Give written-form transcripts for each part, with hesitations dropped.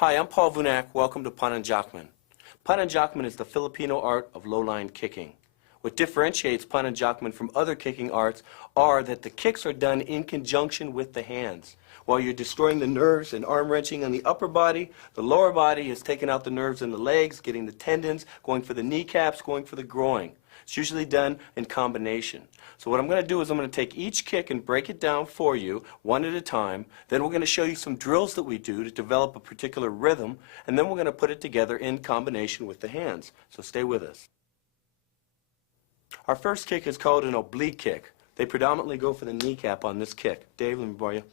Hi, I'm Paul Vunak. Welcome to Pananjakman. Pananjakman is the Filipino art of low-line kicking. What differentiates Pananjakman from other kicking arts are that the kicks are done in conjunction with the hands. While you're destroying the nerves and arm wrenching on the upper body, the lower body is taking out the nerves in the legs, getting the tendons, going for the kneecaps, going for the groin. It's usually done in combination. So what I'm going to do is I'm going to take each kick and break it down for you one at a time. Then we're going to show you some drills that we do to develop a particular rhythm, and then we're going to put it together in combination with the hands. So stay with us. Our first kick is called an oblique kick. They predominantly go for the kneecap on this kick. Dave, let me borrow you.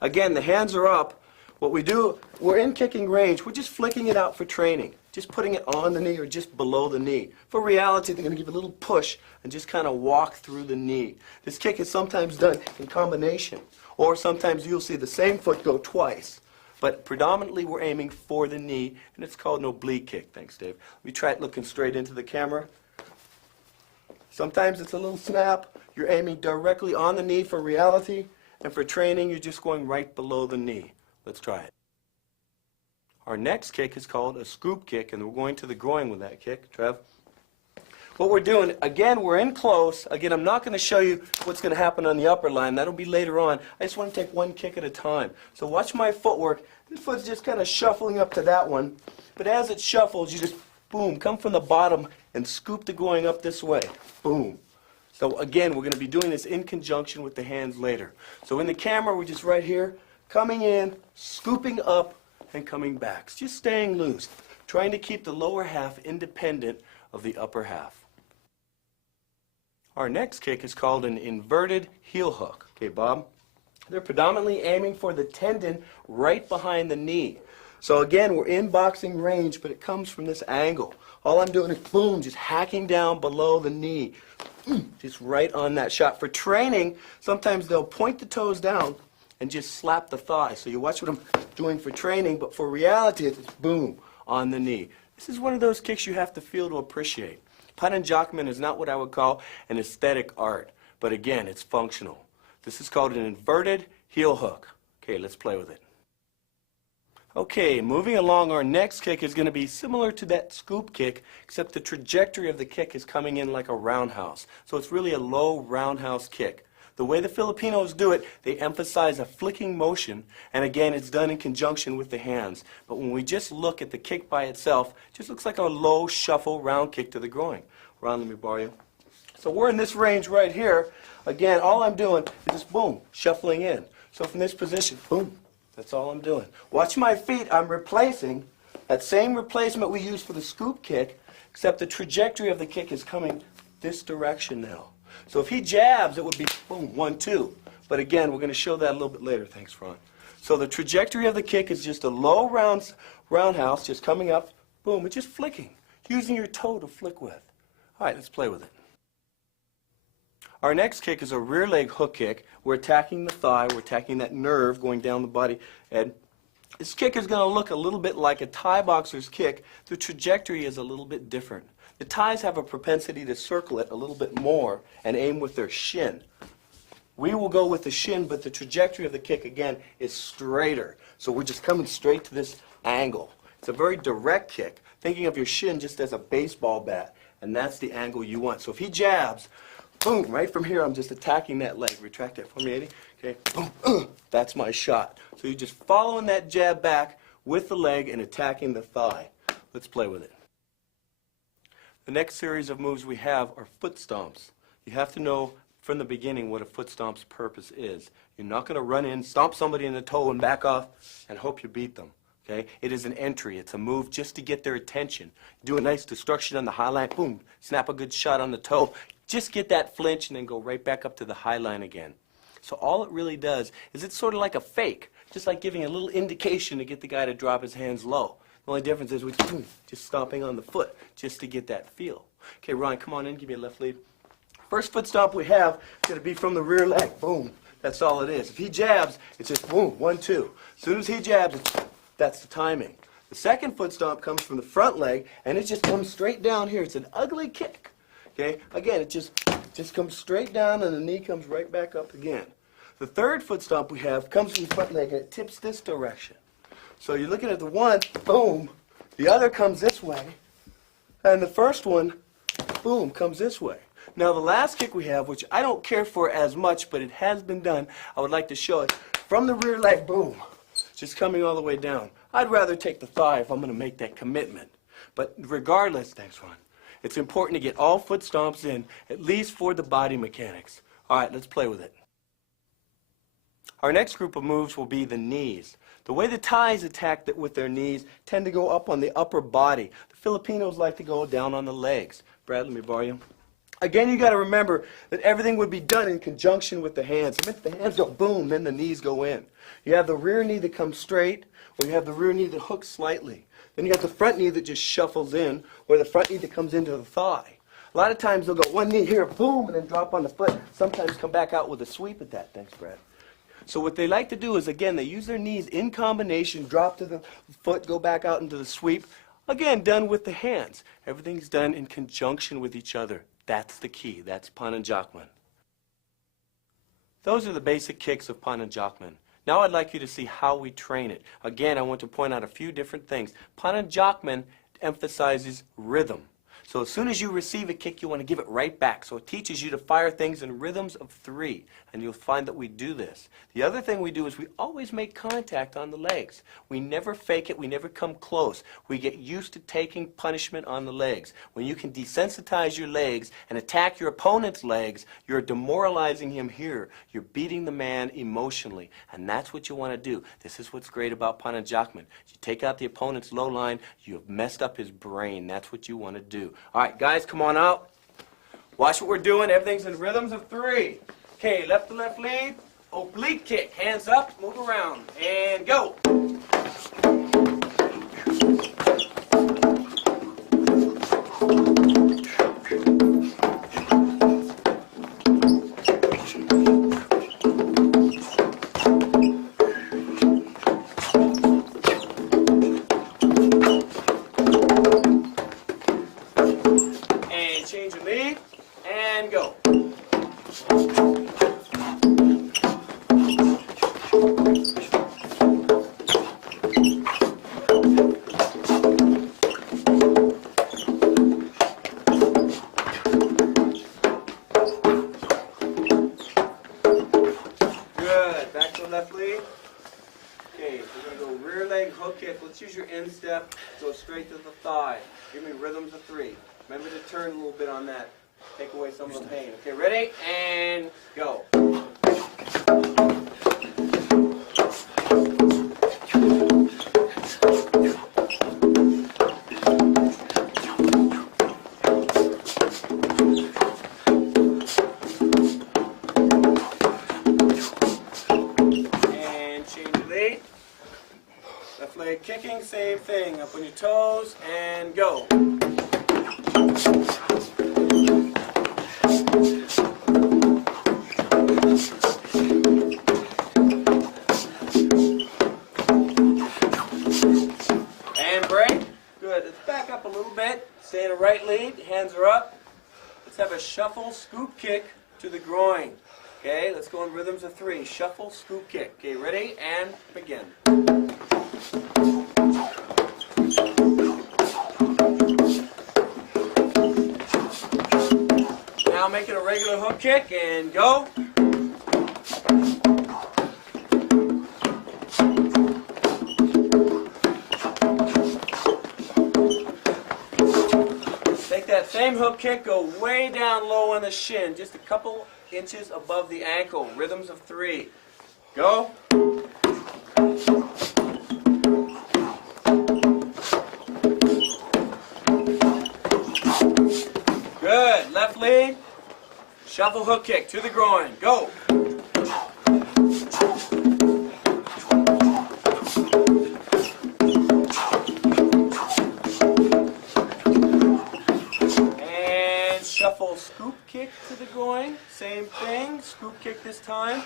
Again, the hands are up. What we do, we're in kicking range. We're just flicking it out for training. Just putting it on the knee or just below the knee. For reality, they're going to give a little push and just kind of walk through the knee. This kick is sometimes done in combination. Or sometimes you'll see the same foot go twice. But predominantly we're aiming for the knee, and it's called an oblique kick. Thanks, Dave. Let me try it looking straight into the camera. Sometimes it's a little snap. You're aiming directly on the knee for reality. And for training, you're just going right below the knee. Let's try it. Our next kick is called a scoop kick, and we're going to the groin with that kick. Trev? What we're doing, again, we're in close. Again, I'm not going to show you what's going to happen on the upper line. That'll be later on. I just want to take one kick at a time. So watch my footwork. This foot's just kind of shuffling up to that one. But as it shuffles, you just, boom, come from the bottom and scoop the groin up this way. Boom. So again, we're going to be doing this in conjunction with the hands later. So in the camera, we're just right here, coming in, scooping up, and coming back. It's just staying loose, trying to keep the lower half independent of the upper half. Our next kick is called an inverted heel hook. Okay, Bob? They're predominantly aiming for the tendon right behind the knee. So again, we're in boxing range, but it comes from this angle. All I'm doing is, boom, just hacking down below the knee. Just right on that shot. For training, sometimes they'll point the toes down and just slap the thigh. So you watch what I'm doing for training, but for reality, it's boom, on the knee. This is one of those kicks you have to feel to appreciate. Pananjakman is not what I would call an aesthetic art, but again, it's functional. This is called an inverted heel hook. Okay, let's play with it. Okay, moving along, our next kick is going to be similar to that scoop kick, except the trajectory of the kick is coming in like a roundhouse. So it's really a low roundhouse kick. The way the Filipinos do it, they emphasize a flicking motion, and again, it's done in conjunction with the hands. But when we just look at the kick by itself, it just looks like a low shuffle round kick to the groin. Ron, let me borrow you. So we're in this range right here. Again, all I'm doing is just boom, shuffling in. So from this position, boom. That's all I'm doing. Watch my feet. I'm replacing that same replacement we used for the scoop kick, except the trajectory of the kick is coming this direction now. So if he jabs, it would be boom, 1, 2. But again, we're going to show that a little bit later. Thanks, Ron. So the trajectory of the kick is just a low roundhouse, just coming up, boom, it's just flicking, using your toe to flick with. All right, let's play with it. Our next kick is a rear leg hook kick. We're attacking the thigh. We're attacking that nerve going down the body. And this kick is going to look a little bit like a Thai boxer's kick. The trajectory is a little bit different. The Thais have a propensity to circle it a little bit more and aim with their shin. We will go with the shin, but the trajectory of the kick, again, is straighter. So we're just coming straight to this angle. It's a very direct kick, thinking of your shin just as a baseball bat, and that's the angle you want. So if he jabs, boom, right from here, I'm just attacking that leg. Retract that for me, Eddie. Okay, boom, that's my shot. So you're just following that jab back with the leg and attacking the thigh. Let's play with it. The next series of moves we have are foot stomps. You have to know from the beginning what a foot stomp's purpose is. You're not going to run in, stomp somebody in the toe and back off and hope you beat them. Okay? It is an entry. It's a move just to get their attention. Do a nice destruction on the high line, boom, snap a good shot on the toe. Just get that flinch and then go right back up to the high line again. So all it really does is it's sort of like a fake, just like giving a little indication to get the guy to drop his hands low. The only difference is we just stomping on the foot just to get that feel. Okay, Ryan, come on in, give me a left lead. First foot stomp we have is going to be from the rear leg. Boom. That's all it is. If he jabs, it's just boom, 1, 2. As soon as he jabs, that's the timing. The second foot stomp comes from the front leg, and it just comes straight down here. It's an ugly kick. Okay? Again, it just comes straight down, and the knee comes right back up again. The third foot stomp we have comes from the front leg, and it tips this direction. So you're looking at the one, boom, the other comes this way, and the first one, boom, comes this way. Now the last kick we have, which I don't care for as much, but it has been done, I would like to show it. From the rear leg, boom, just coming all the way down. I'd rather take the thigh if I'm going to make that commitment. But regardless, thanks Ron, it's important to get all foot stomps in, at least for the body mechanics. All right, let's play with it. Our next group of moves will be the knees. The way the Thais attack with their knees tend to go up on the upper body. The Filipinos like to go down on the legs. Brad, let me borrow you. Again, you got to remember that everything would be done in conjunction with the hands. If the hands go boom, then the knees go in. You have the rear knee that comes straight, or you have the rear knee that hooks slightly. Then you have the front knee that just shuffles in, or the front knee that comes into the thigh. A lot of times they'll go one knee here, boom, and then drop on the foot. Sometimes come back out with a sweep at that. Thanks, Brad. So what they like to do is, again, they use their knees in combination, drop to the foot, go back out into the sweep. Again, done with the hands. Everything's done in conjunction with each other. That's the key. That's Pananjakman. Those are the basic kicks of Pananjakman. Now I'd like you to see how we train it. Again, I want to point out a few different things. Pananjakman emphasizes rhythm. So as soon as you receive a kick, you want to give it right back. So it teaches you to fire things in rhythms of 3, and you'll find that we do this. The other thing we do is we always make contact on the legs. We never fake it. We never come close. We get used to taking punishment on the legs. When you can desensitize your legs and attack your opponent's legs, you're demoralizing him here. You're beating the man emotionally, and that's what you want to do. This is what's great about Pananjakman. You take out the opponent's low line, you have messed up his brain. That's what you want to do. All right, guys, come on out. Watch what we're doing. Everything's in rhythms of 3. Okay, left to left lead, oblique kick. Hands up, move around, and go. Change your lead, and go. Good, back to the left lead. Okay, we're going to go rear leg hook kick. Let's use your instep, go straight to the thigh. Give me rhythms of 3. Remember to turn a little bit on that. Take away some of the pain. Okay, ready? And go. And change your lead. Left leg kicking, same thing. Up on your toes, and go. And break. Good. Let's back up a little bit. Stay in a right lead. Hands are up. Let's have a shuffle scoop kick to the groin. Okay, let's go in rhythms of 3. Shuffle, scoop kick. Okay, ready? And begin. Now make it a regular hook kick and go. Take that same hook kick, go way down low on the shin, just a couple inches above the ankle. Rhythms of 3. Go. Good. Left lead. Shuffle hook kick to the groin. Go. And shuffle scoop kick to the groin. Same thing. Scoop kick this time.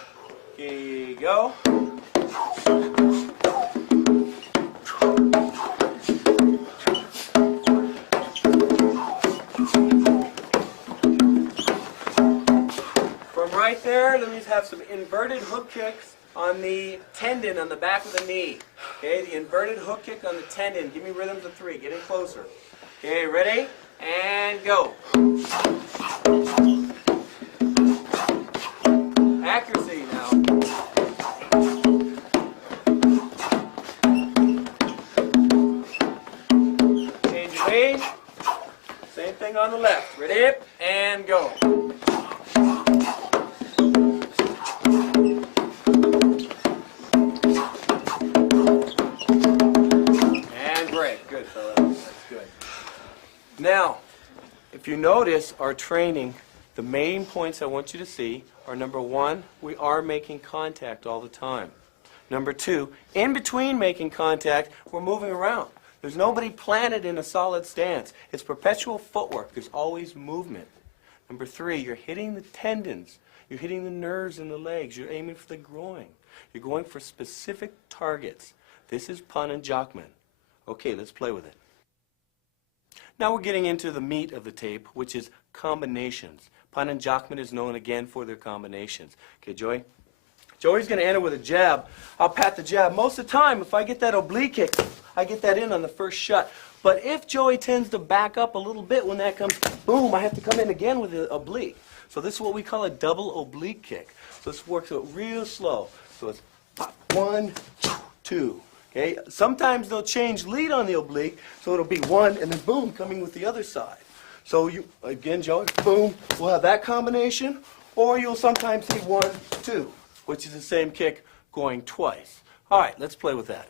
Okay, go. Right there, let me have some inverted hook kicks on the tendon on the back of the knee. Okay, the inverted hook kick on the tendon. Give me rhythms of 3. Getting closer. Okay, ready? And go. Accuracy now. Change your weight. Same thing on the left. Ready? And go. And break. Good, fella. That's good. Now, if you notice our training, the main points I want you to see are, number 1, we are making contact all the time. Number 2, in between making contact, we're moving around. There's nobody planted in a solid stance. It's perpetual footwork. There's always movement. Number 3, you're hitting the tendons. You're hitting the nerves in the legs. You're aiming for the groin. You're going for specific targets. This is Pananjakman. Okay, let's play with it. Now we're getting into the meat of the tape, which is combinations. Pananjakman is known again for their combinations. Okay, Joey? Joey's going to enter with a jab. I'll pat the jab. Most of the time, if I get that oblique kick, I get that in on the first shot. But if Joey tends to back up a little bit when that comes, boom, I have to come in again with the oblique. So this is what we call a double oblique kick. So this works out real slow. So it's pop, 1, 2. Okay? Sometimes they'll change lead on the oblique, so it'll be 1 and then boom, coming with the other side. So you, again, Joey, boom, we'll have that combination, or you'll sometimes see 1, 2, which is the same kick going twice. All right, let's play with that.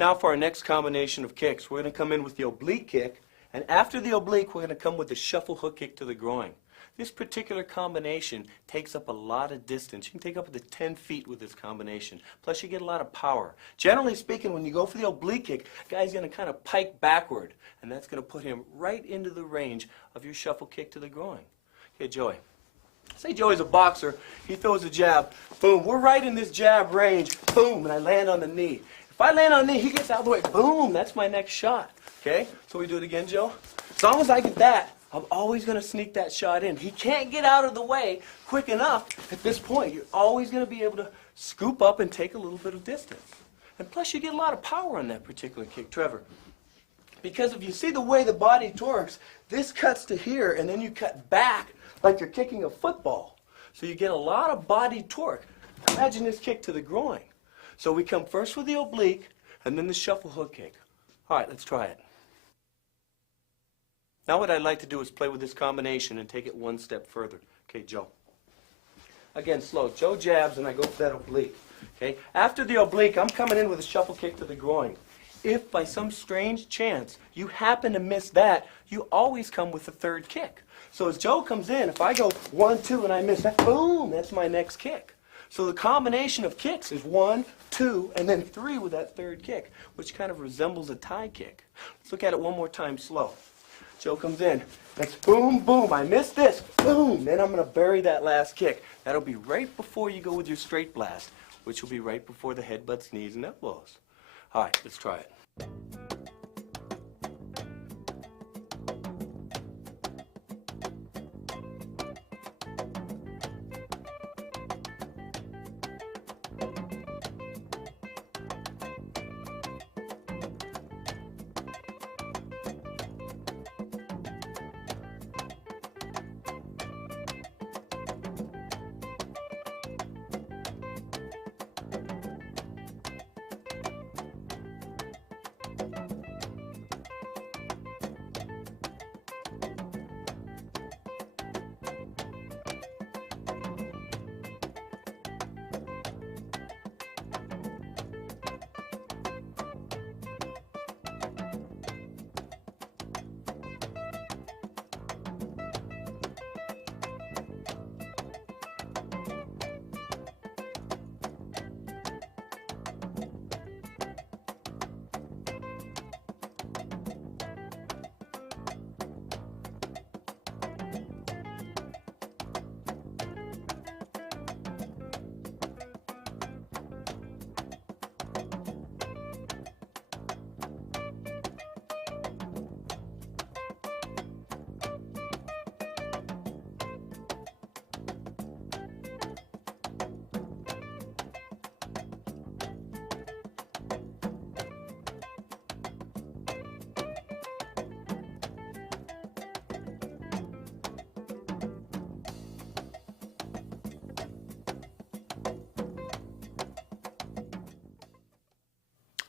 Now for our next combination of kicks, we're going to come in with the oblique kick, and after the oblique, we're going to come with the shuffle hook kick to the groin. This particular combination takes up a lot of distance. You can take up to 10 feet with this combination. Plus, you get a lot of power. Generally speaking, when you go for the oblique kick, the guy's going to kind of pike backward, and that's going to put him right into the range of your shuffle kick to the groin. Okay, Joey. Say Joey's a boxer. He throws a jab. Boom. We're right in this jab range. Boom. And I land on the knee. If I land on the knee, he gets out of the way. Boom. That's my next shot. Okay? So we do it again, Joe. As long as I get that, I'm always going to sneak that shot in. He can't get out of the way quick enough at this point. You're always going to be able to scoop up and take a little bit of distance. And plus, you get a lot of power on that particular kick. Trevor, Because if you see the way the body torques, this cuts to here and then you cut back like you're kicking a football. So you get a lot of body torque. Imagine this kick to the groin. So we come first with the oblique and then the shuffle hook kick. All right, let's try it. Now what I'd like to do is play with this combination and take it one step further. Okay, Joe. Again, slow. Joe jabs and I go for that oblique. Okay? After the oblique, I'm coming in with a shuffle kick to the groin. If by some strange chance you happen to miss that, you always come with a third kick. So as Joe comes in, if I go 1, 2, and I miss that, boom, that's my next kick. So the combination of kicks is 1, 2, and then 3 with that third kick, which kind of resembles a tie kick. Let's look at it one more time slow. Joe comes in. That's boom, boom. I missed this. Boom. Then I'm going to bury that last kick. That'll be right before you go with your straight blast, which will be right before the headbutts, knees, and elbows. All right, let's try it.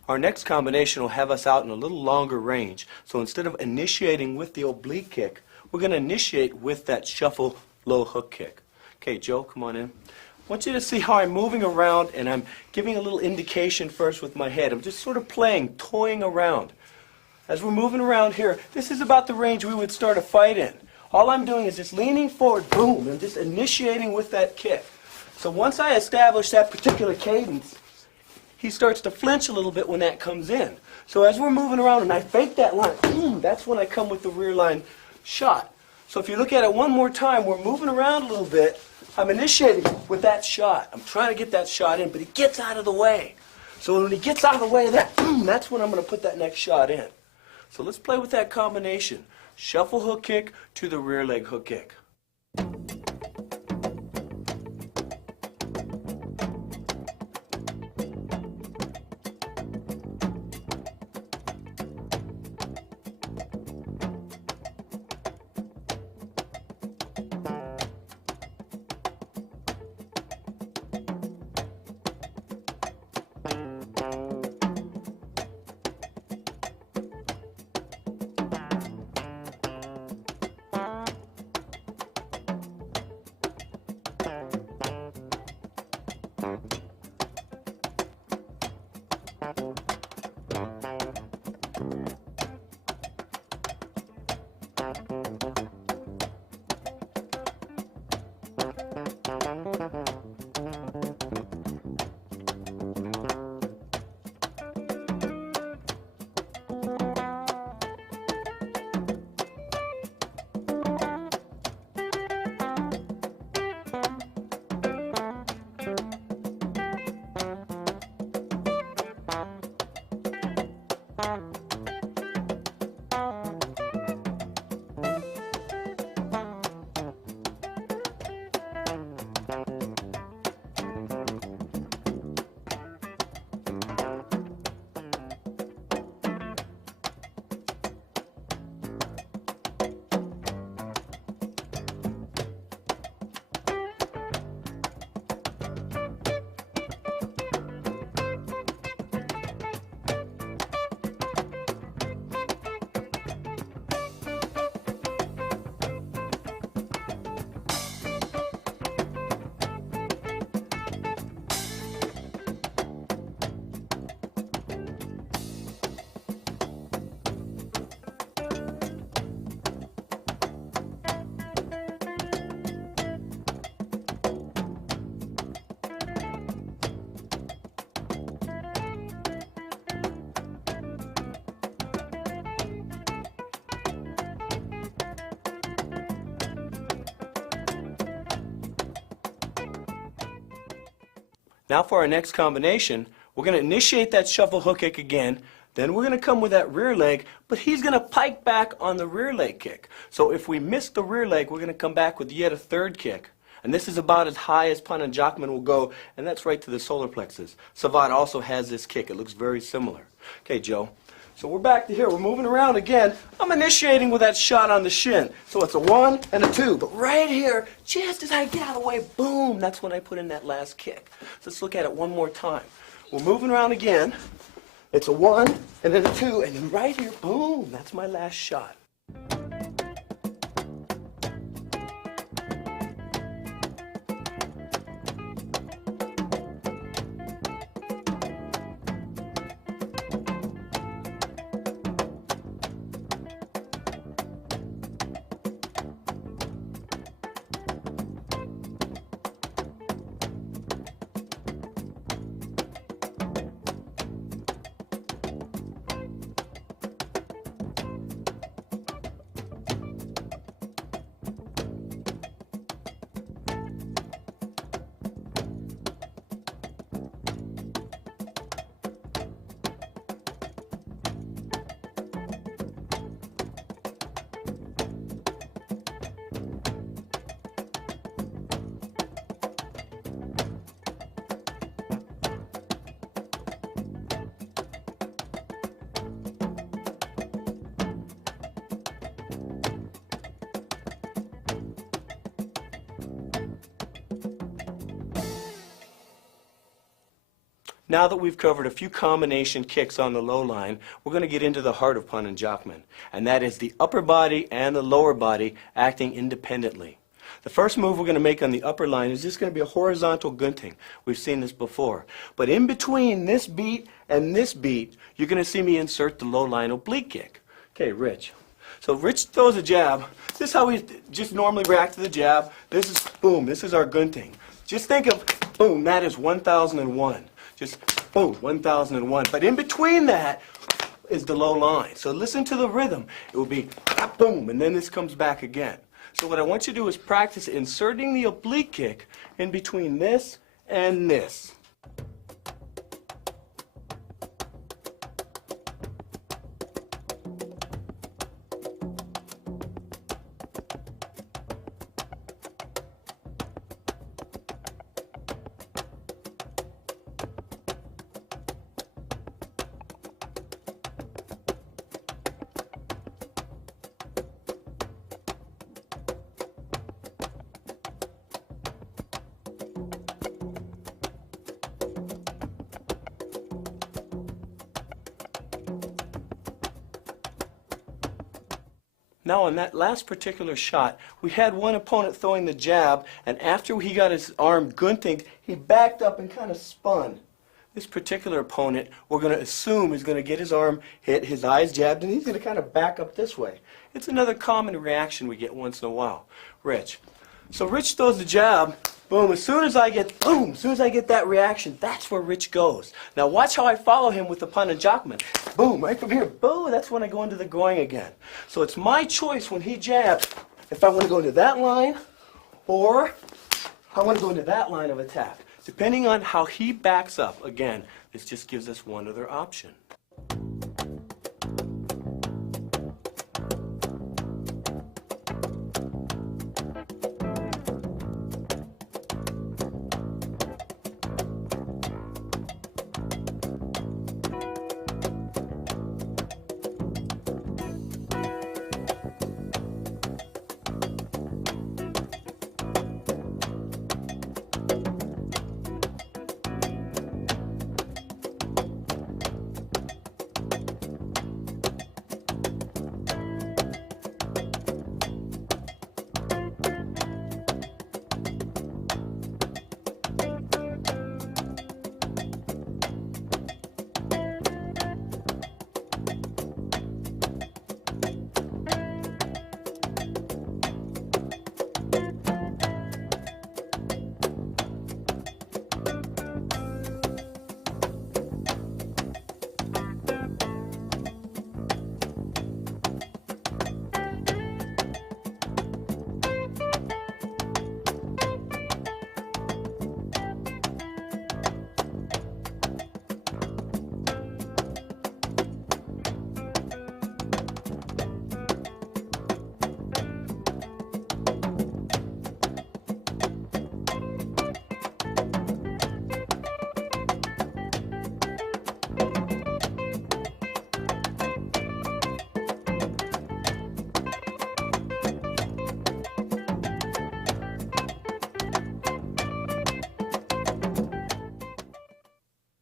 Our next combination will have us out in a little longer range. So instead of initiating with the oblique kick, we're going to initiate with that shuffle low hook kick. Okay, Joe, come on in. I want you to see how I'm moving around and I'm giving a little indication first with my head. I'm just sort of playing, toying around. As we're moving around here, this is about the range we would start a fight in. All I'm doing is just leaning forward, boom, and just initiating with that kick. So once I establish that particular cadence, he starts to flinch a little bit when that comes in. So as we're moving around and I fake that line, boom, that's when I come with the rear line shot. So if you look at it one more time, we're moving around a little bit. I'm initiating with that shot. I'm trying to get that shot in, but he gets out of the way. So when he gets out of the way of that, boom, that's when I'm going to put that next shot in. So let's play with that combination. Shuffle hook kick to the rear leg hook kick. Now for our next combination, we're going to initiate that shuffle hook kick again. Then we're going to come with that rear leg, but he's going to pike back on the rear leg kick. So if we miss the rear leg, we're going to come back with yet a third kick. And this is about as high as Pananjakman will go, and that's right to the solar plexus. Savad also has this kick. It looks very similar. Okay, Joe. So we're back to here. We're moving around again. I'm initiating with that shot on the shin. So it's a 1 and a 2. But right here, just as I get out of the way, boom, that's when I put in that last kick. So let's look at it one more time. We're moving around again. It's a 1 and then a 2, and then right here, boom, that's my last shot. Now that we've covered a few combination kicks on the low line, we're going to get into the heart of Pananjakman, and that is the upper body and the lower body acting independently. The first move we're going to make on the upper line is just going to be a horizontal gunting. We've seen this before. But in between this beat and this beat, you're going to see me insert the low line oblique kick. Okay, Rich. So Rich throws a jab. This is how we just normally react to the jab. This is, boom, this is our gunting. Just think of, boom, that is 1001. Just boom, 1001. But in between that is the low line. So listen to the rhythm. It will be boom, and then this comes back again. So what I want you to do is practice inserting the oblique kick in between this and this. Now on that last particular shot, we had one opponent throwing the jab, and after he got his arm gunting, he backed up and kind of spun. This particular opponent, we're going to assume is going to get his arm hit, his eyes jabbed, and he's going to kind of back up this way. It's another common reaction we get once in a while. Rich. So Rich throws the jab, boom, as soon as I get that reaction, that's where Rich goes. Now watch how I follow him with the Pananjakman. Boom, right from here, boom, that's when I go into the going again. So it's my choice when he jabs, if I want to go into that line, or I want to go into that line of attack. Depending on how he backs up, again, this just gives us one other option.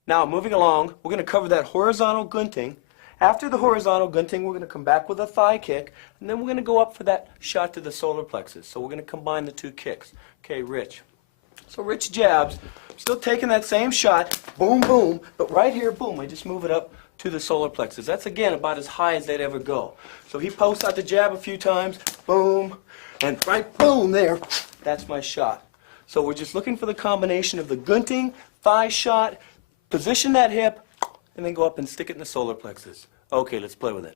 Now, moving along, we're going to cover that horizontal gunting. After the horizontal gunting, we're going to come back with a thigh kick, and then we're going to go up for that shot to the solar plexus. So we're going to combine the two kicks. Okay, Rich. So Rich jabs, still taking that same shot, boom, boom, but right here, boom, I just move it up to the solar plexus. That's, again, about as high as they'd ever go. So he posts out the jab a few times, boom, and right, boom, there, that's my shot. So we're just looking for the combination of the gunting, thigh shot, position that hip, and then go up and stick it in the solar plexus. Okay, let's play with it.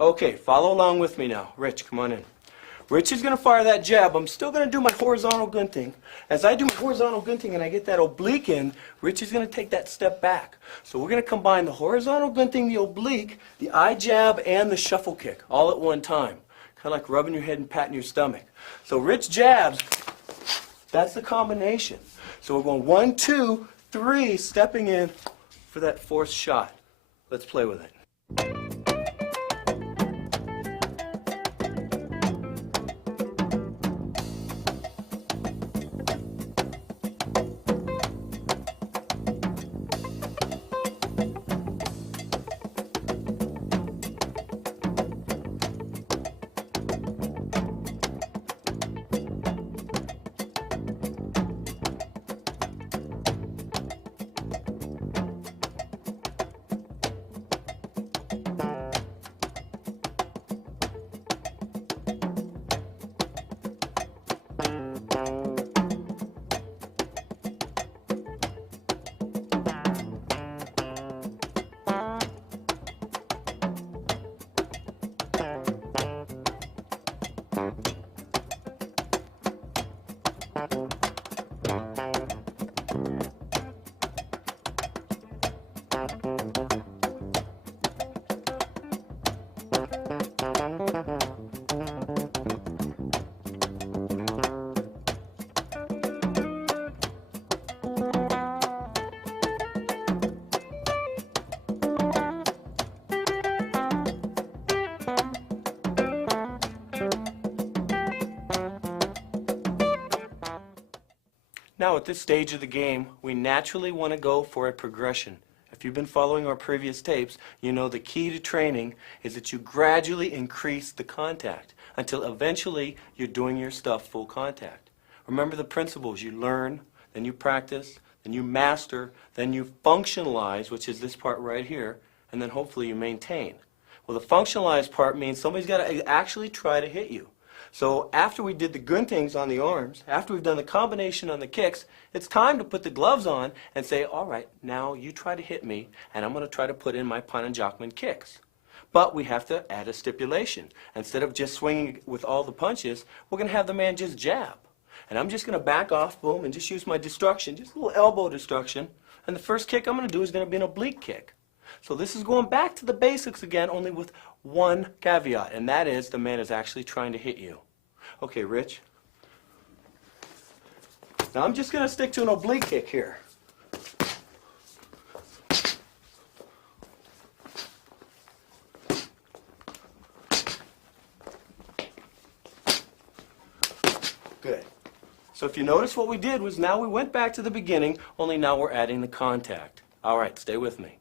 Okay, follow along with me now. Rich, come on in. Rich is going to fire that jab. I'm still going to do my horizontal gunting. As I do my horizontal gunting and I get that oblique in, Rich is going to take that step back. So we're going to combine the horizontal gunting, the oblique, the eye jab, and the shuffle kick all at one time. Kind of like rubbing your head and patting your stomach. So Rich jabs, that's the combination. So we're going 1, 2, 3, stepping in for that fourth shot. Let's play with it. Now at this stage of the game, we naturally want to go for a progression. If you've been following our previous tapes, you know the key to training is that you gradually increase the contact until eventually you're doing your stuff full contact. Remember the principles. You learn, then you practice, then you master, then you functionalize, which is this part right here, and then hopefully you maintain. Well, the functionalize part means somebody's got to actually try to hit you. So after we did the guntings on the arms, after we've done the combination on the kicks, it's time to put the gloves on and say, all right, now you try to hit me, and I'm going to try to put in my Pananjakman kicks. But we have to add a stipulation. Instead of just swinging with all the punches, we're going to have the man just jab. And I'm just going to back off, boom, and just use my destruction, just a little elbow destruction. And the first kick I'm going to do is going to be an oblique kick. So this is going back to the basics again, only with one caveat, and that is the man is actually trying to hit you. Okay, Rich. Now I'm just going to stick to an oblique kick here. Good. So if you notice, what we did was now we went back to the beginning, only now we're adding the contact. All right, stay with me.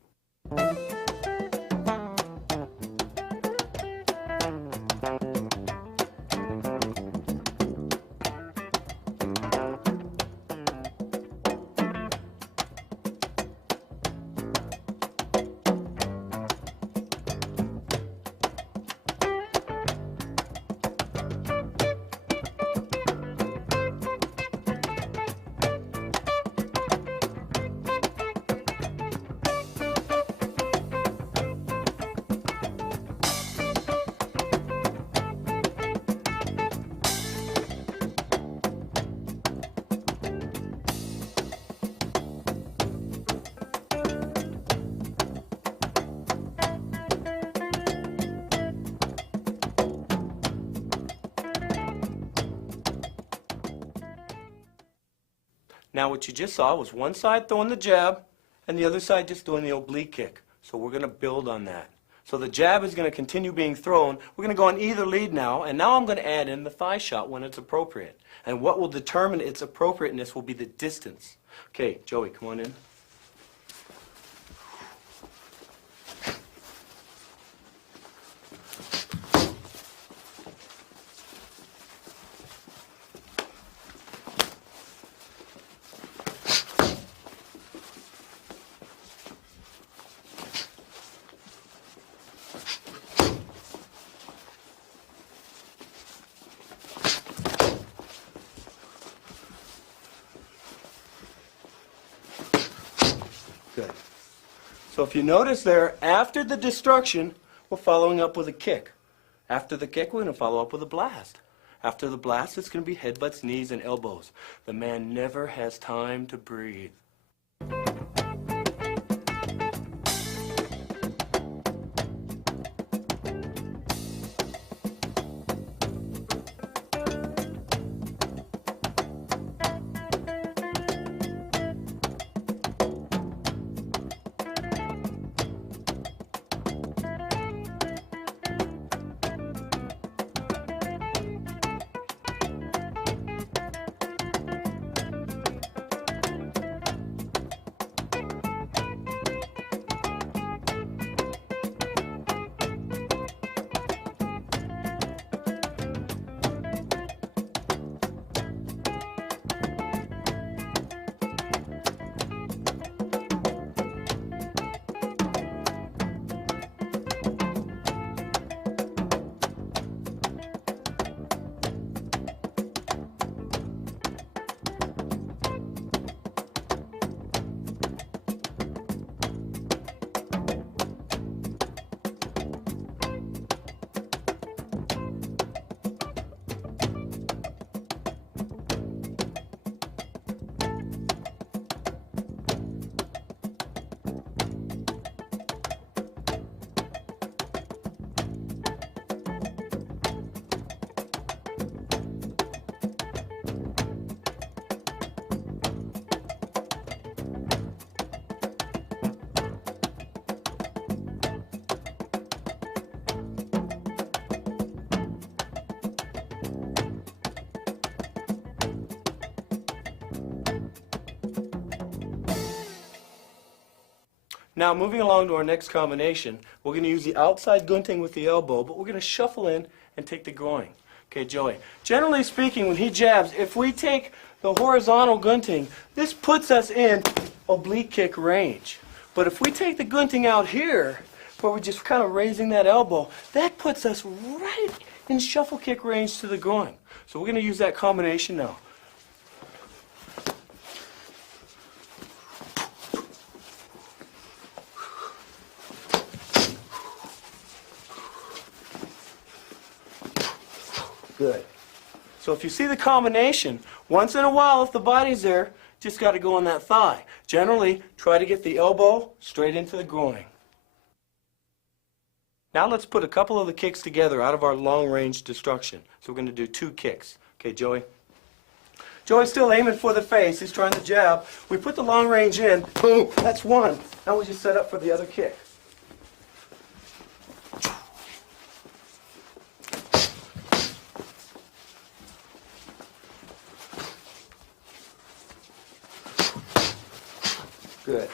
Now what you just saw was one side throwing the jab and the other side just doing the oblique kick. So we're going to build on that. So the jab is going to continue being thrown. We're going to go on either lead now, and now I'm going to add in the thigh shot when it's appropriate. And what will determine its appropriateness will be the distance. Okay, Joey, come on in. Good. So if you notice there, after the destruction, we're following up with a kick. After the kick, we're going to follow up with a blast. After the blast, it's going to be headbutts, knees, and elbows. The man never has time to breathe. Now moving along to our next combination, we're going to use the outside gunting with the elbow, but we're going to shuffle in and take the groin. Okay, Joey. Generally speaking, when he jabs, if we take the horizontal gunting, this puts us in oblique kick range. But if we take the gunting out here, where we're just kind of raising that elbow, that puts us right in shuffle kick range to the groin. So we're going to use that combination now. Good. So if you see the combination, once in a while, if the body's there, just got to go on that thigh. Generally, try to get the elbow straight into the groin. Now let's put a couple of the kicks together out of our long-range destruction. So we're going to do 2 kicks. Okay, Joey? Joey's still aiming for the face. He's trying to jab. We put the long range in. Boom. That's 1. Now we just set up for the other kick. Good.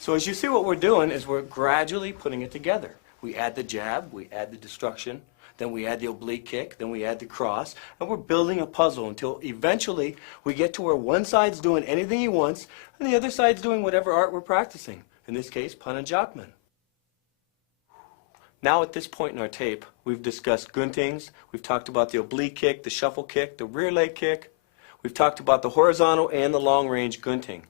So as you see, what we're doing is we're gradually putting it together. We add the jab, we add the destruction, then we add the oblique kick, then we add the cross, and we're building a puzzle until eventually we get to where one side's doing anything he wants and the other side's doing whatever art we're practicing. In this case, Pananjakman. Now at this point in our tape, we've discussed guntings, we've talked about the oblique kick, the shuffle kick, the rear leg kick, we've talked about the horizontal and the long range gunting.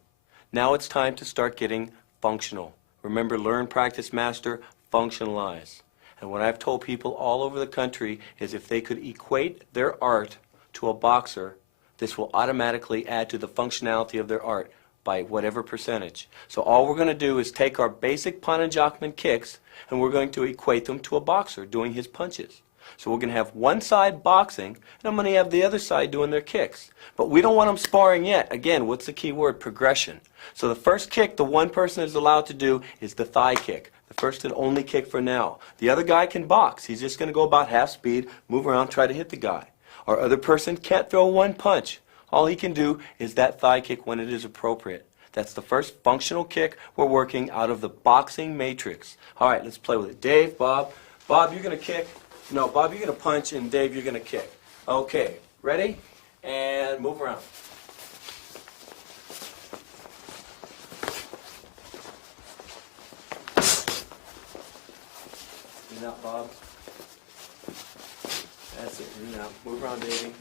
Now it's time to start getting functional. Remember, learn, practice, master, functionalize. And what I've told people all over the country is if they could equate their art to a boxer, this will automatically add to the functionality of their art by whatever percentage. So all we're going to do is take our basic Pananjakman kicks and we're going to equate them to a boxer doing his punches. So we're going to have one side boxing, and I'm going to have the other side doing their kicks. But we don't want them sparring yet. Again, what's the key word? Progression. So the first kick the one person is allowed to do is the thigh kick. The first and only kick for now. The other guy can box. He's just going to go about half speed, move around, try to hit the guy. Our other person can't throw one punch. All he can do is that thigh kick when it is appropriate. That's the first functional kick we're working out of the boxing matrix. All right, let's play with it. Dave, Bob. Bob, you're going to kick. No, Bob, you're going to punch, and Dave, you're going to kick. Okay, ready? And move around. In out, Bob. That's it. In out. Move around, Davey.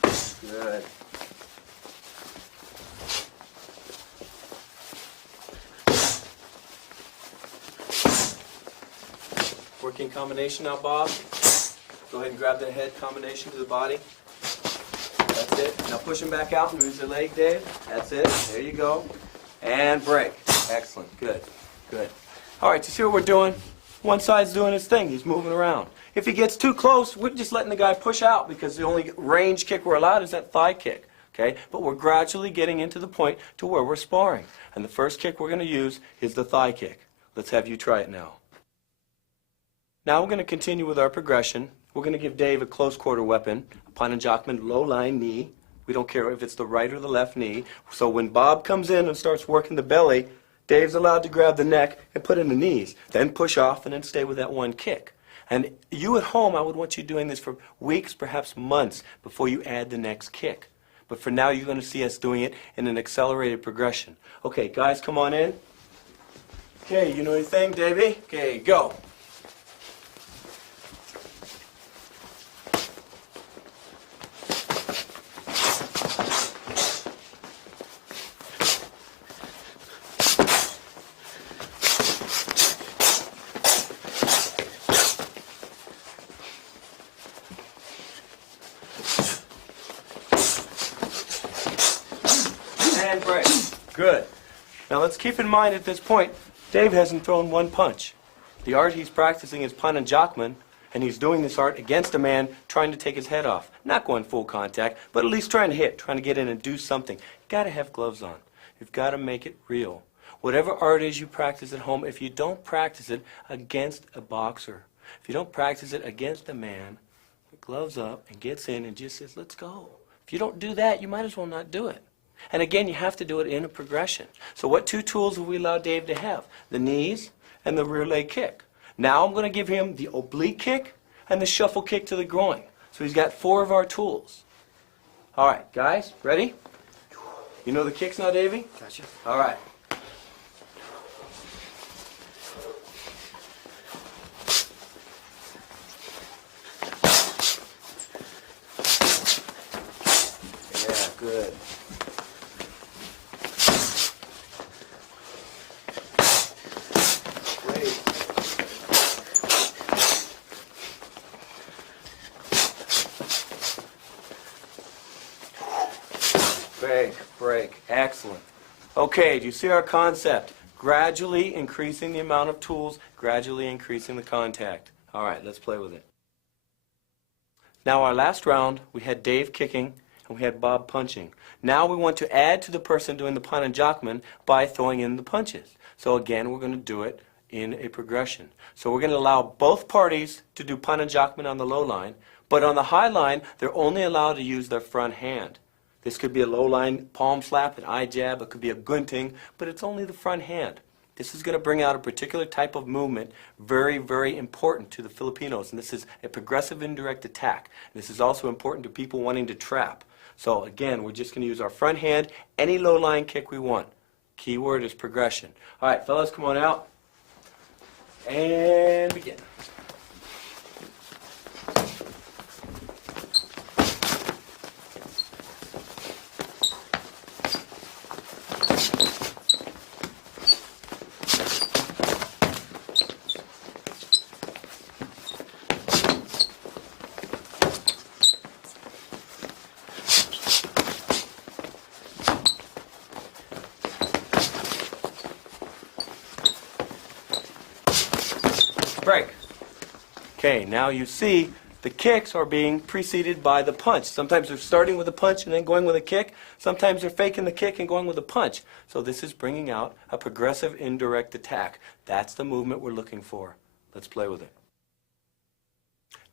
Good. Working combination now, Bob. Go ahead and grab the head combination to the body. That's it. Now push him back out and move the leg, Dave. That's it. There you go. And break. Excellent. Good. Good. All right, you see what we're doing? One side's doing his thing. He's moving around. If he gets too close, we're just letting the guy push out because the only range kick we're allowed is that thigh kick. Okay? But we're gradually getting into the point to where we're sparring. And the first kick we're going to use is the thigh kick. Let's have you try it now. Now we're going to continue with our progression. We're going to give Dave a close quarter weapon, a Pananjakman low line knee. We don't care if it's the right or the left knee. So when Bob comes in and starts working the belly, Dave's allowed to grab the neck and put in the knees, then push off and then stay with that one kick. And you at home, I would want you doing this for weeks, perhaps months, before you add the next kick. But for now, you're going to see us doing it in an accelerated progression. Okay, guys, come on in. Okay, you know your thing, Davey? Okay, go. And break. Good. Now let's keep in mind at this point, Dave hasn't thrown one punch. The art he's practicing is Pananjakman, and he's doing this art against a man trying to take his head off. Not going full contact, but at least trying to hit, trying to get in and do something. You've got to have gloves on. You've got to make it real. Whatever art is you practice at home, if you don't practice it against a boxer, if you don't practice it against a man, gloves up and gets in and just says, let's go. If you don't do that, you might as well not do it. And again, you have to do it in a progression. So what two tools have we allowed Dave to have? The knees and the rear leg kick. Now I'm going to give him the oblique kick and the shuffle kick to the groin. So he's got 4 of our tools. All right, guys, ready? You know the kicks now, Davey? Gotcha. All right. Yeah, good. Break, break. Excellent. Okay, do you see our concept? Gradually increasing the amount of tools, gradually increasing the contact. All right, let's play with it. Now our last round, we had Dave kicking and we had Bob punching. Now we want to add to the person doing the Pananjakman by throwing in the punches. So again, we're going to do it in a progression. So we're going to allow both parties to do Pananjakman on the low line, but on the high line, they're only allowed to use their front hand. This could be a low-line palm slap, an eye jab, it could be a gunting, but it's only the front hand. This is going to bring out a particular type of movement, very, very important to the Filipinos, and this is a progressive indirect attack. This is also important to people wanting to trap. So again, we're just going to use our front hand, any low-line kick we want. Key word is progression. All right, fellas, come on out. And begin. Break. Okay, now you see the kicks are being preceded by the punch. Sometimes they're starting with a punch and then going with a kick. Sometimes they're faking the kick and going with a punch. So this is bringing out a progressive indirect attack. That's the movement we're looking for. Let's play with it.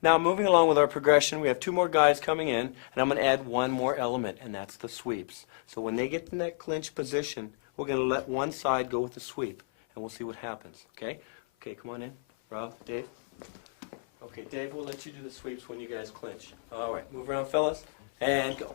Now, moving along with our progression, we have two more guys coming in, and I'm going to add one more element, and that's the sweeps. So when they get in that clinch position, we're going to let one side go with the sweep, and we'll see what happens. Okay? Okay, come on in. Rob, Dave. Okay, Dave, we'll let you do the sweeps when you guys clinch. All right, move around, fellas, and go.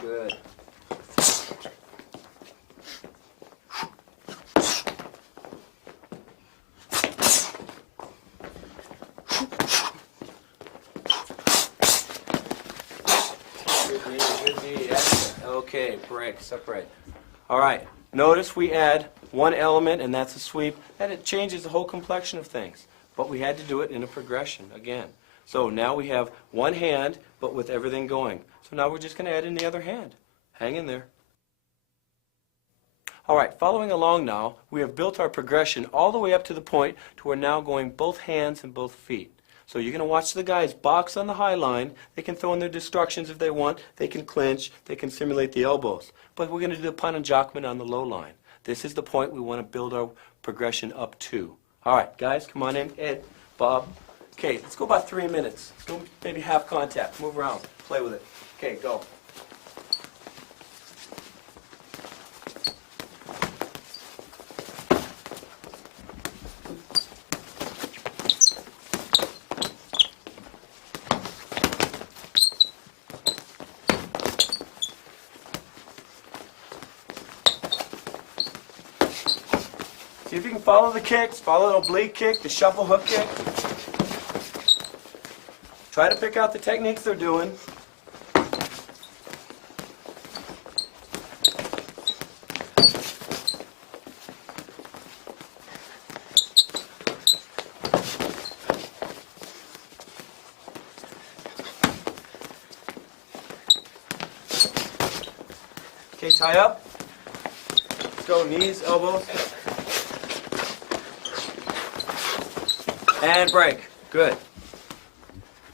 Good. Good knee. Excellent. Okay, break, separate. All right, notice we add one element, and that's a sweep, and it changes the whole complexion of things. But we had to do it in a progression again. So now we have one hand, but with everything going. So now we're just going to add in the other hand. Hang in there. All right, following along now, we have built our progression all the way up to the point to we're now going both hands and both feet. So you're going to watch the guys box on the high line. They can throw in their destructions if they want. They can clinch. They can simulate the elbows. But we're going to do the Pananjakman on the low line. This is the point we want to build our progression up to. All right, guys, come on in. Ed, Bob. Okay, let's go about 3 minutes. Let's go maybe half contact. Move around. Play with it. Okay, go. See if you can follow the kicks, follow the oblique kick, the shuffle hook kick. Try to pick out the techniques they're doing. Okay, tie up. Let's go, knees, elbows. And break. Good.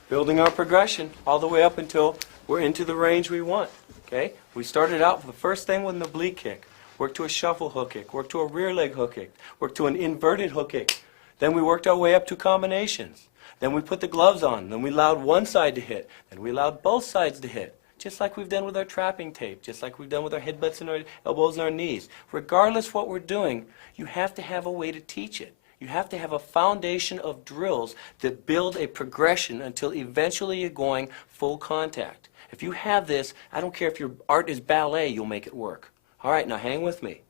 Building our progression all the way up until we're into the range we want. Okay? We started out with the first thing with an oblique kick. Worked to a shuffle hook kick. Worked to a rear leg hook kick. Worked to an inverted hook kick. Then we worked our way up to combinations. Then we put the gloves on. Then we allowed one side to hit. Then we allowed both sides to hit. Just like we've done with our trapping tape. Just like we've done with our headbutts and our elbows and our knees. Regardless what we're doing, you have to have a way to teach it. You have to have a foundation of drills that build a progression until eventually you're going full contact. If you have this, I don't care if your art is ballet, you'll make it work. All right, now hang with me.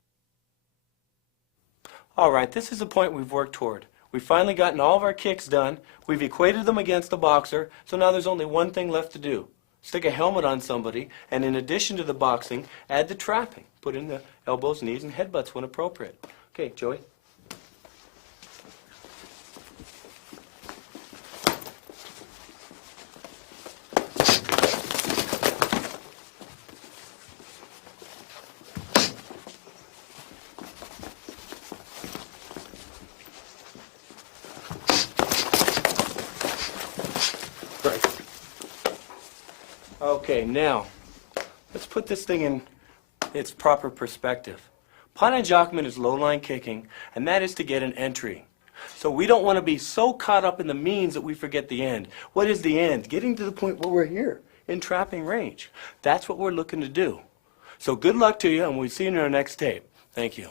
All right, this is the point we've worked toward. We've finally gotten all of our kicks done. We've equated them against the boxer, so now there's only one thing left to do. Stick a helmet on somebody, and in addition to the boxing, add the trapping. Put in the elbows, knees, and headbutts when appropriate. Okay, Joey. Okay, now, let's put this thing in its proper perspective. Pananjakman is low-line kicking, and that is to get an entry. So we don't want to be so caught up in the means that we forget the end. What is the end? Getting to the point where we're here, in trapping range. That's what we're looking to do. So good luck to you, and we'll see you in our next tape. Thank you.